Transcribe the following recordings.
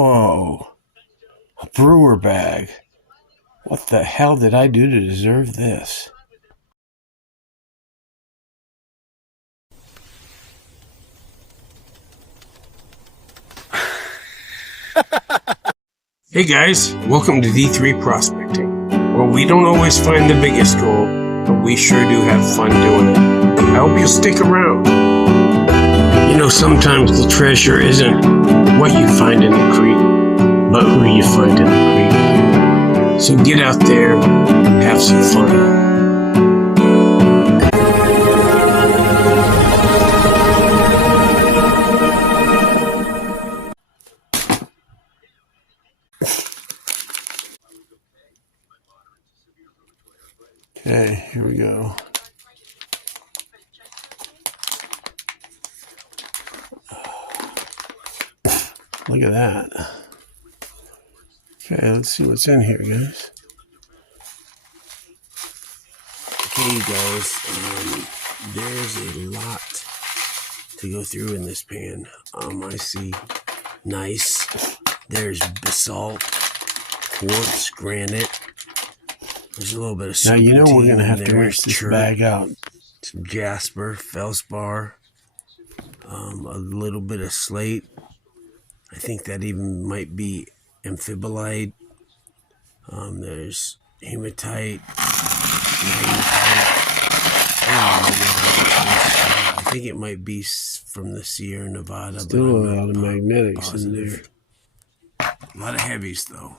Whoa, a Brewer bag. What the hell did I do to deserve this? Hey guys, welcome to D3 Prospecting, where we don't always find the biggest gold, but we sure do have fun doing it. I hope you'll stick around. You know, sometimes the treasure isn't what you find in the creek, but who you find in the creek. So get out there and have some fun. Okay, here we go. Look at that. Okay, let's see what's in here, guys. Okay, you guys, there's a lot to go through in this pan. I see gneiss. There's basalt, quartz, granite. There's a little bit of now, you know we're going to have to rinse this bag out. Some jasper, feldspar, a little bit of slate. I think that even might be amphibolite. There's hematite. I think it might be from the Sierra Nevada. Still a lot of magnetics in there. A lot of heavies, though.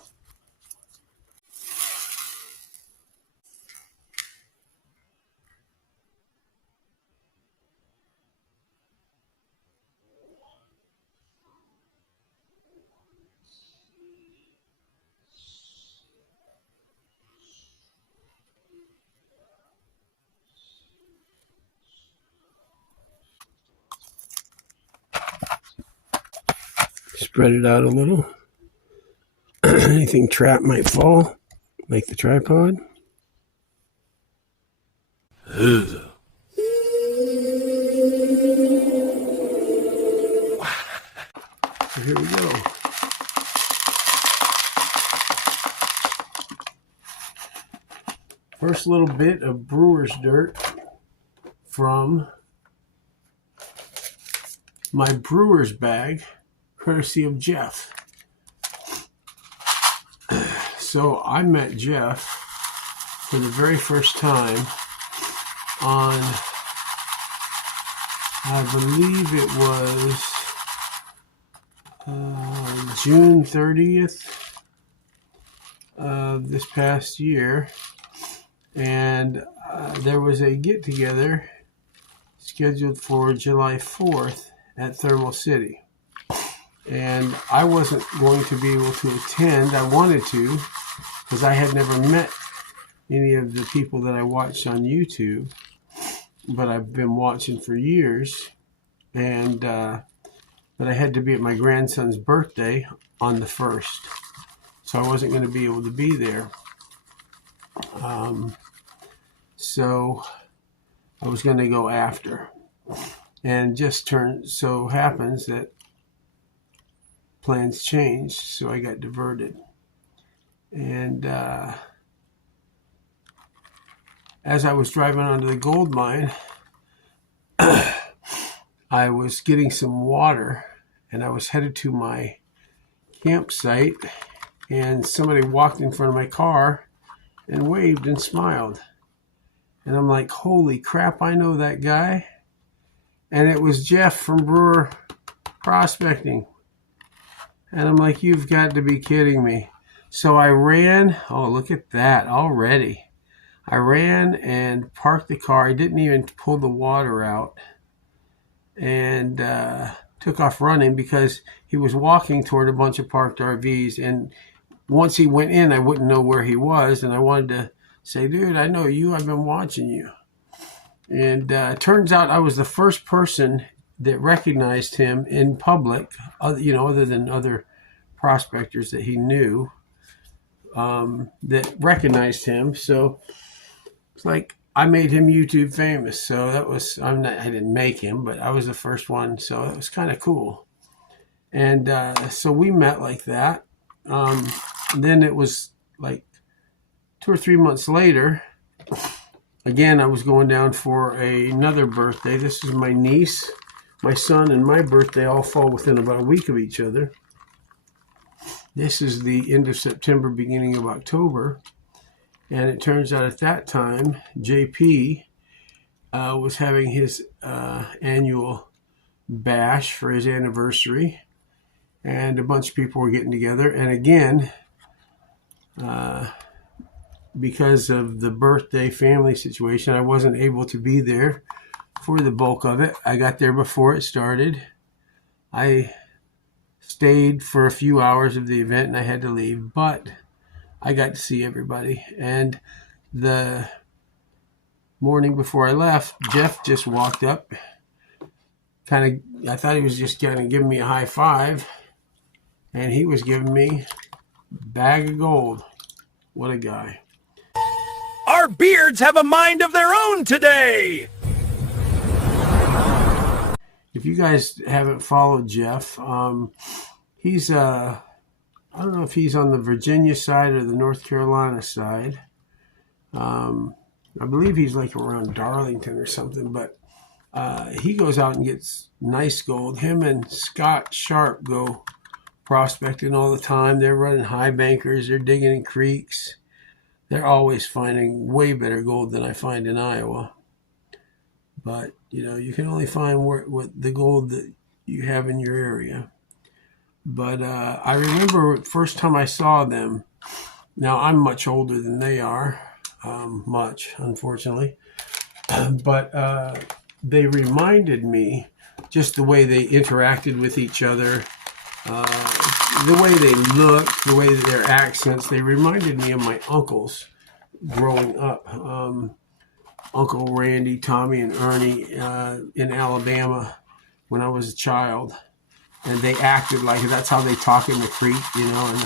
Spread it out a little. Anything trapped might fall, like the tripod. So here we go. First little bit of Brewer's dirt from my Brewer's bag, courtesy of Jeff. So I met Jeff for the very first time on, I believe it was June 30th of this past year. And there was a get-together scheduled for July 4th at Thermal City. And I wasn't going to be able to attend. I wanted to, because I had never met any of the people that I watched on YouTube, but I've been watching for years. And but I had to be at my grandson's birthday on the 1st, so I wasn't going to be able to be there. So I was going to go after, and just so happens that plans changed, so I got diverted. And as I was driving onto the gold mine, I was getting some water, and I was headed to my campsite, and somebody walked in front of my car and waved and smiled. And I'm like, holy crap, I know that guy. And it was Jeff from Brewer Prospecting. And I'm like, you've got to be kidding me. So I ran. Oh, look at that already. I ran and parked the car. I didn't even pull the water out. And took off running because he was walking toward a bunch of parked RVs. And once he went in, I wouldn't know where he was. And I wanted to say, dude, I know you. I've been watching you. And it turns out I was the first person that recognized him in public, other than other prospectors that he knew, that recognized him. So it's like I made him YouTube famous. So that was, I didn't make him, but I was the first one. So it was kind of cool. And so we met like that. Then it was like 2 or 3 months later. Again, I was going down for another birthday. This is my niece. My son and my birthday all fall within about a week of each other. This is the end of September, beginning of October. And it turns out at that time, JP was having his annual bash for his anniversary. And a bunch of people were getting together. And again, because of the birthday family situation, I wasn't able to be there for the bulk of it. I got there before it started. I stayed for a few hours of the event and I had to leave, but I got to see everybody. And the morning before I left, Jeff just walked up. I thought he was just kind of giving me a high five, and he was giving me a bag of gold. What a guy. Our beards have a mind of their own today. If you guys haven't followed Jeff, he's I don't know if he's on the Virginia side or the North Carolina side. I believe he's like around Darlington or something, but he goes out and gets nice gold. Him and Scott Sharp go prospecting all the time. They're running Highbankers. They're digging in creeks. They're always finding way better gold than I find in Iowa. But, you know, you can only find what the gold that you have in your area. But I remember first time I saw them. Now, I'm much older than they are. Much, unfortunately. But they reminded me, just the way they interacted with each other, the way they looked, the way their accents, they reminded me of my uncles growing up. Uncle Randy, Tommy, and Ernie in Alabama when I was a child. And they acted like that's how they talk in the creek, you know, and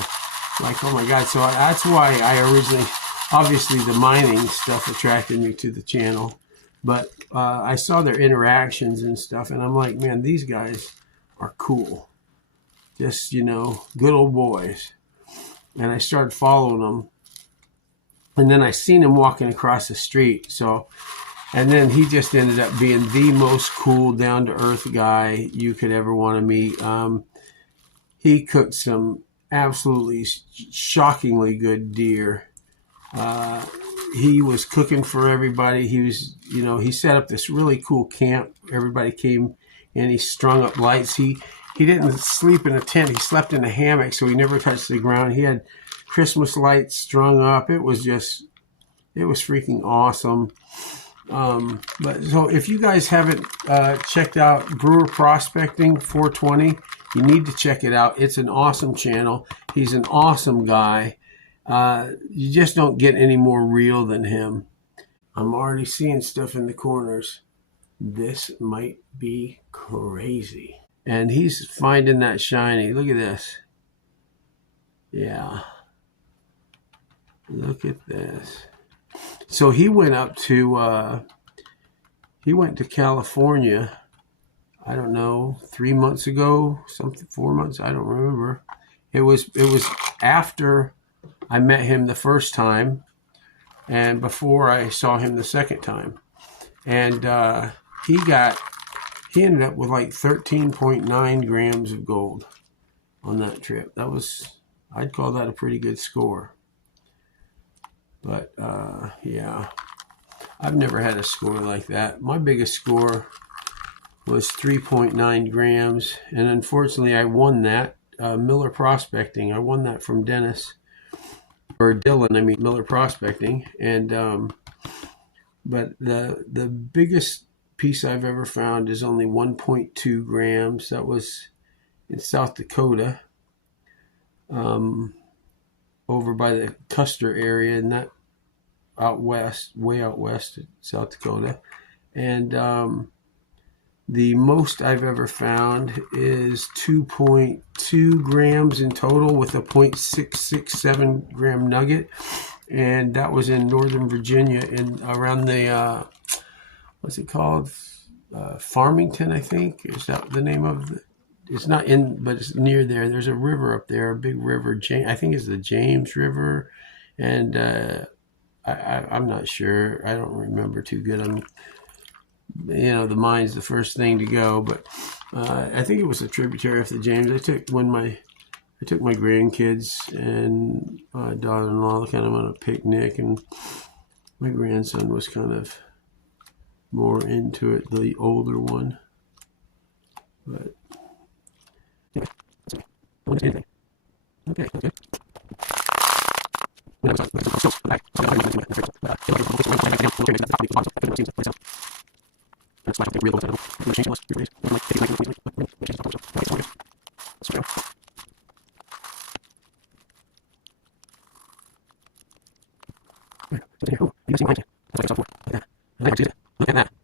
like, oh my God. So that's why I originally, obviously the mining stuff attracted me to the channel. But I saw their interactions and stuff, and I'm like, man, these guys are cool. Just, you know, good old boys. And I started following them. And then I seen him walking across the street. So, and then he just ended up being the most cool, down-to-earth guy you could ever want to meet. He cooked some absolutely shockingly good deer. He was cooking for everybody. He was, you know, he set up this really cool camp. Everybody came and he strung up lights. He didn't sleep in a tent. He slept in a hammock, so he never touched the ground. He had Christmas lights strung up. It was freaking awesome. But so if you guys haven't checked out Brewer Prospecting 420, you need to check it out. It's an awesome channel. He's an awesome guy. You just don't get any more real than him. I'm already seeing stuff in the corners. This might be crazy. And he's finding that shiny. Look at this. Yeah. Look at this. So he went up to, he went to California, I don't know, 3 months ago, something, 4 months, I don't remember. It was after I met him the first time and before I saw him the second time. And he ended up with like 13.9 grams of gold on that trip. That was, I'd call that a pretty good score. But yeah, I've never had a score like that. My biggest score was 3.9 grams. And unfortunately, I won that. Miller Prospecting. I won that from Dennis. Or Dylan, I mean, Miller Prospecting. And but the biggest piece I've ever found is only 1.2 grams. That was in South Dakota, over by the Custer area, and that out west, way out west in South Dakota. And the most I've ever found is 2.2 grams in total with a 0.667 gram nugget. And that was in Northern Virginia and around the, what's it called? Farmington, I think. Is that the name of it's not in, but it's near there. There's a river up there, a big river. I think it's the James River, and I'm not sure. I don't remember too good. The mine's the first thing to go, but I think it was a tributary of the James. I took my grandkids and daughter-in-law kind of on a picnic, and my grandson was kind of more into it, the older one. But okay.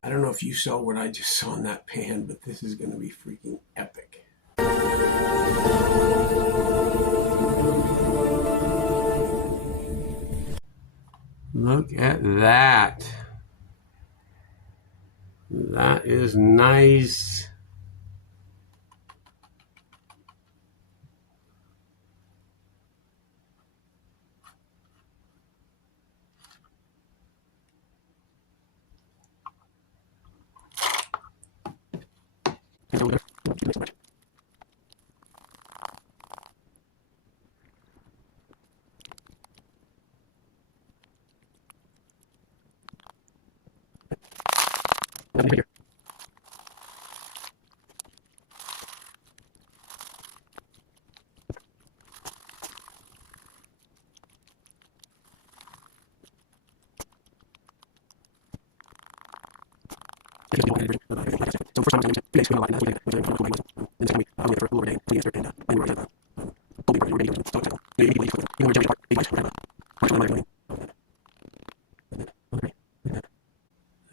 I don't know if you saw what I just saw in that pan, but this is going to be freaking epic. Look at that. That is nice.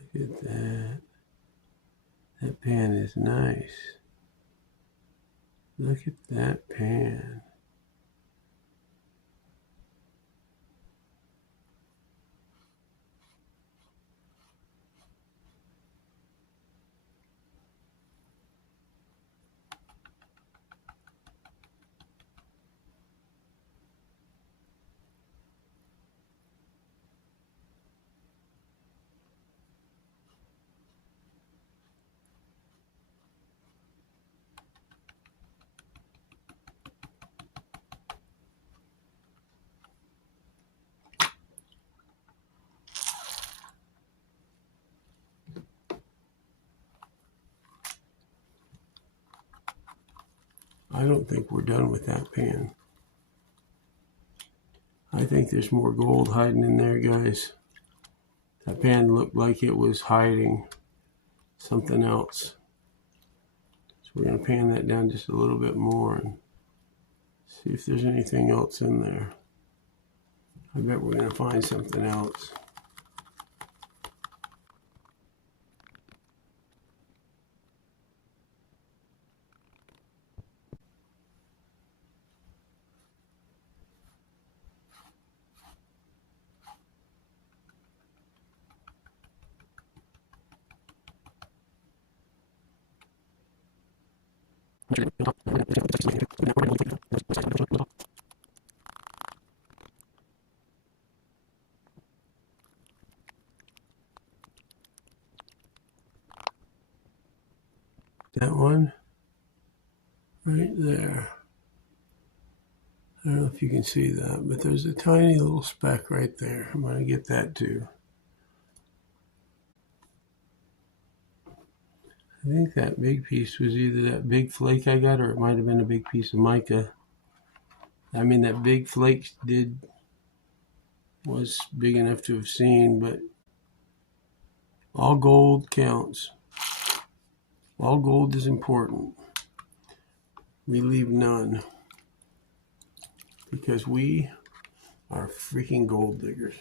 Look at that. That pan is nice. Look at that pan. I don't think we're done with that pan. I think there's more gold hiding in there, guys. That pan looked like it was hiding something else. So we're going to pan that down just a little bit more and see if there's anything else in there. I bet we're going to find something else. That one right there. I don't know if you can see that, but there's a tiny little speck right there. I'm going to get that too. I think that big piece was either that big flake I got, or it might have been a big piece of mica. I mean, that big flake was big enough to have seen, but all gold counts. All gold is important. We leave none, because we are freaking gold diggers.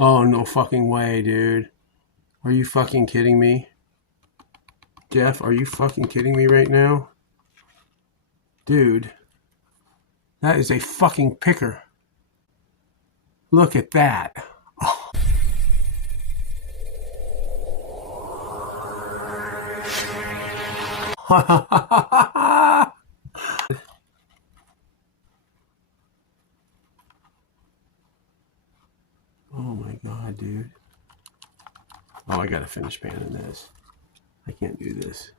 Oh, no fucking way, dude. Are you fucking kidding me? Jeff, are you fucking kidding me right now? Dude, that is a fucking picker. Look at that. Oh. Oh my God, dude. Oh, I gotta finish panning this. I can't do this.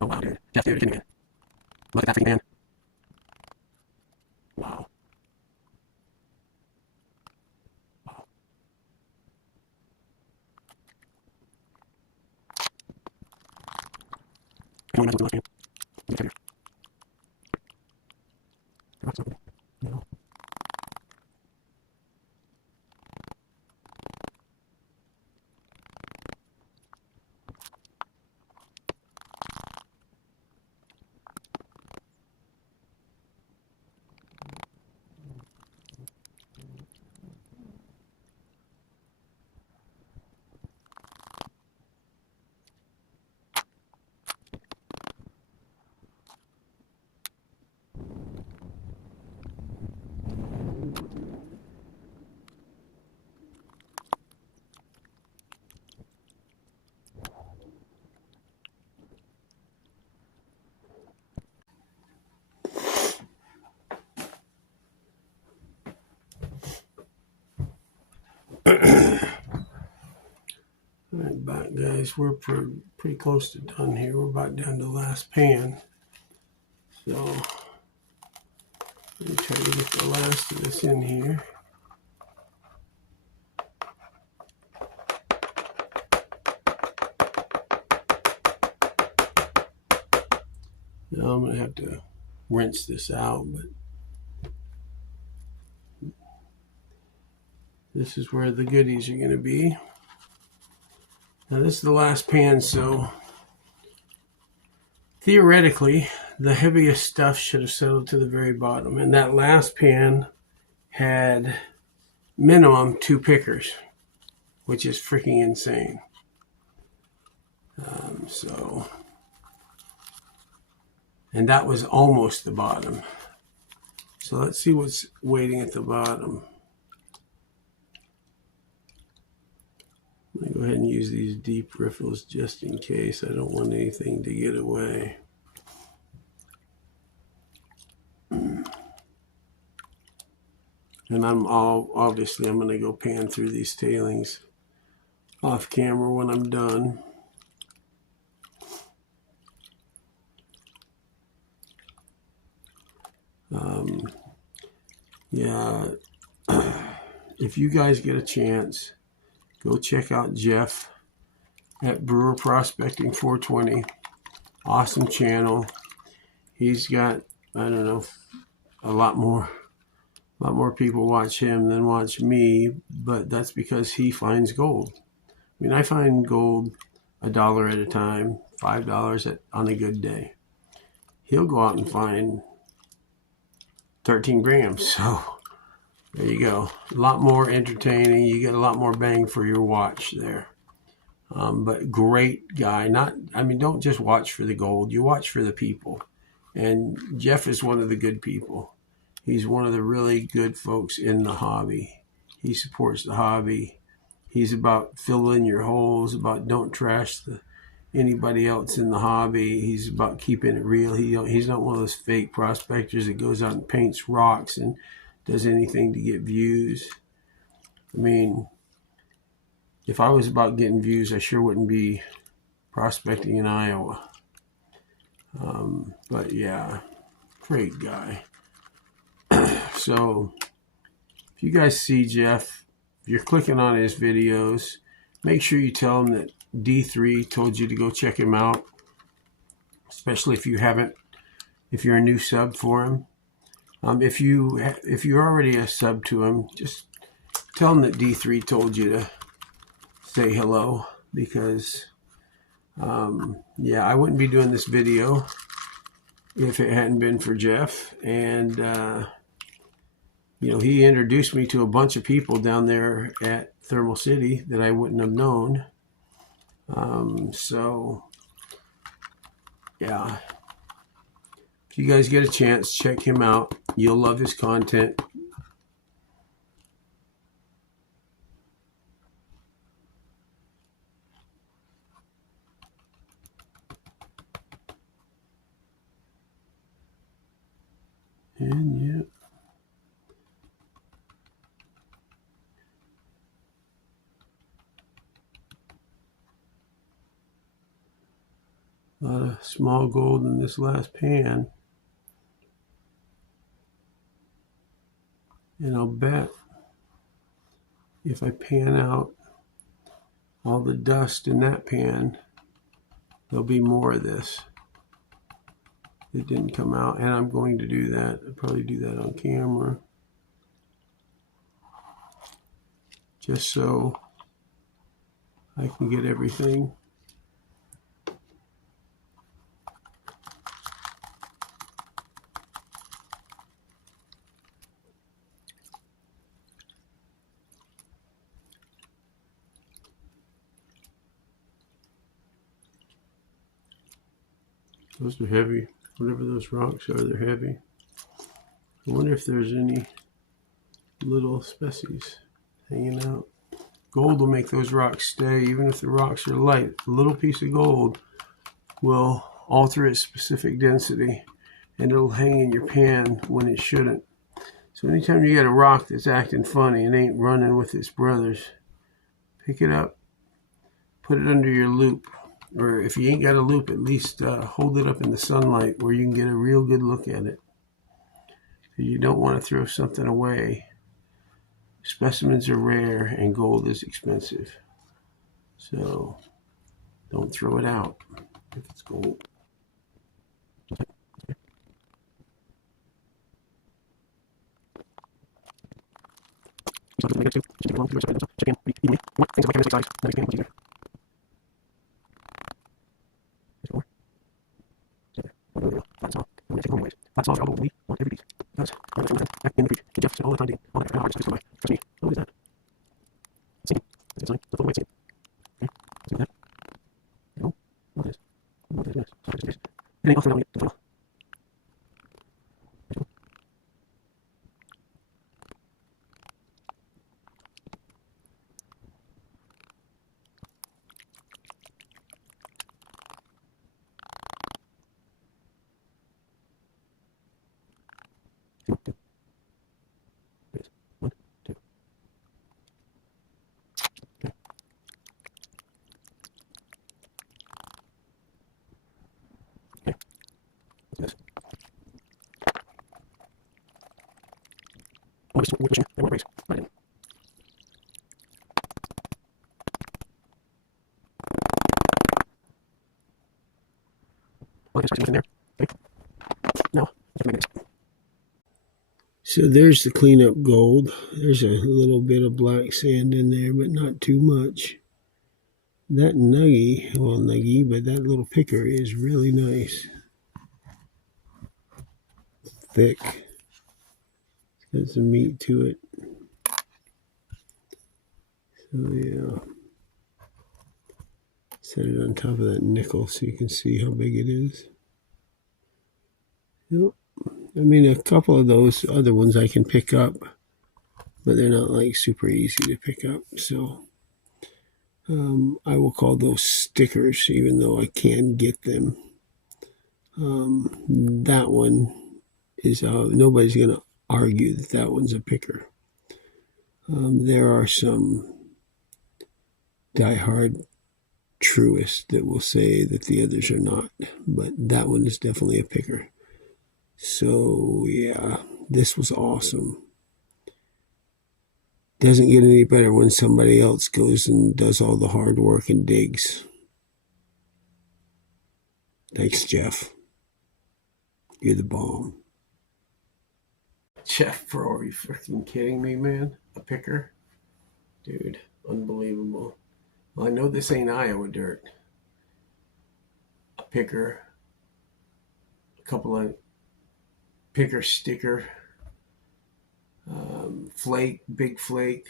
Oh wow, dude. Jeff, dude, you're kidding me. Look at that freaking man. Wow. Wow. Anyone else looking at this man? No. Alright, back guys, we're pretty close to done here. We're about down to the last pan. So, let me try to get the last of this in here. Now I'm going to have to rinse this out, but this is where the goodies are going to be. Now this is the last pan, so theoretically the heaviest stuff should have settled to the very bottom, and that last pan had minimum 2 pickers, which is freaking insane. And that was almost the bottom. So let's see what's waiting at the bottom. I'm going to go ahead and use these deep riffles just in case. I don't want anything to get away. And obviously I'm going to go pan through these tailings off camera when I'm done. Yeah, if you guys get a chance, go check out Jeff at Brewer Prospecting 420. Awesome channel. He's got, I don't know, a lot more people watch him than watch me, but that's because he finds gold. I mean, I find gold $1 at a time, $5 on a good day. He'll go out and find 13 grams. So there you go. A lot more entertaining. You get a lot more bang for your watch there. But great guy. Don't just watch for the gold. You watch for the people. And Jeff is one of the good people. He's one of the really good folks in the hobby. He supports the hobby. He's about filling your holes, about don't trash anybody else in the hobby. He's about keeping it real. He's not one of those fake prospectors that goes out and paints rocks and does anything to get views. I mean, if I was about getting views, I sure wouldn't be prospecting in Iowa. But yeah, great guy. So if you guys see Jeff, if you're clicking on his videos, make sure you tell him that D3 told you to go check him out, especially if you haven't, if you're a new sub for him. If you're already a sub to him, just tell him that D3 told you to say hello, because Yeah, I wouldn't be doing this video if it hadn't been for Jeff. And, he introduced me to a bunch of people down there at Thermal City that I wouldn't have known. So, yeah. If you guys get a chance, check him out. You'll love his content. And yeah. A lot of small gold in this last pan. And I'll bet if I pan out all the dust in that pan, there'll be more of this. It didn't come out, and I'm going to do that. I'll probably do that on camera. Just so I can get everything. Those are heavy. Whatever those rocks are, they're heavy. I wonder if there's any little species hanging out. Gold will make those rocks stay, even if the rocks are light. A little piece of gold will alter its specific density, and it'll hang in your pan when it shouldn't. So anytime you got a rock that's acting funny and ain't running with its brothers, pick it up, put it under your loop. Or if you ain't got a loop, at least hold it up in the sunlight where you can get a real good look at it. You don't want to throw something away. Specimens are rare and gold is expensive. So don't throw it out if it's gold. So there's the cleanup gold. There's a little bit of black sand in there, but not too much. That nuggy, but that little picker is really nice. Thick. Got some meat to it. So yeah. Set it on top of that nickel so you can see how big it is. Yep. I mean, a couple of those other ones I can pick up, but they're not like super easy to pick up. So I will call those stickers, even though I can get them. That one is, nobody's going to argue that that one's a picker. There are some diehard truists that will say that the others are not, but that one is definitely a picker. So yeah, this was awesome. Doesn't get any better when somebody else goes and does all the hard work and digs. Thanks, Jeff. You're the bomb. Jeff, bro, are you freaking kidding me, man? A picker? Dude, unbelievable. Well, I know this ain't Iowa dirt. picker, a couple of picker sticker, flake, big flake,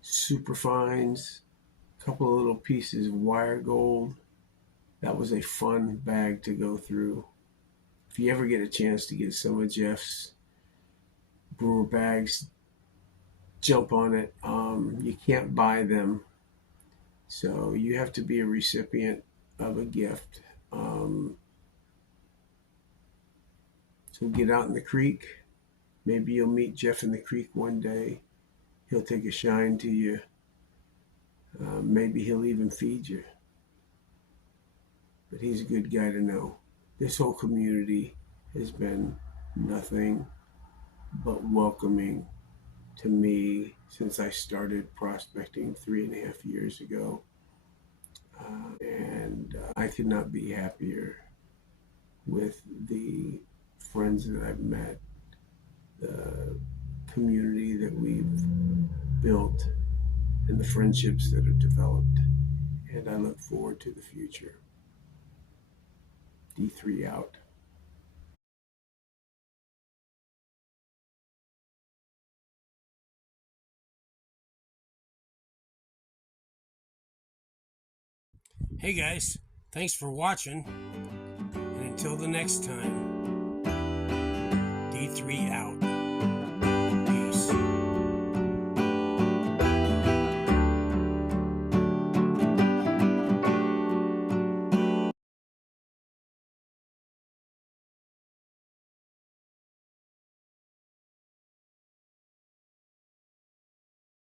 super fines, a couple of little pieces of wiregold. That was a fun bag to go through. If you ever get a chance to get some of Jeff's Brewer bags, jump on it. You can't buy them, so you have to be a recipient of a gift. So get out in the creek. Maybe you'll meet Jeff in the creek one day. He'll take a shine to you. Maybe he'll even feed you. But he's a good guy to know. This whole community has been nothing but welcoming to me since I started prospecting 3.5 years ago. And I could not be happier with the friends that I've met, the community that we've built, and the friendships that have developed. And I look forward to the future. D3 out. Hey guys, thanks for watching, and until the next time, D3 out.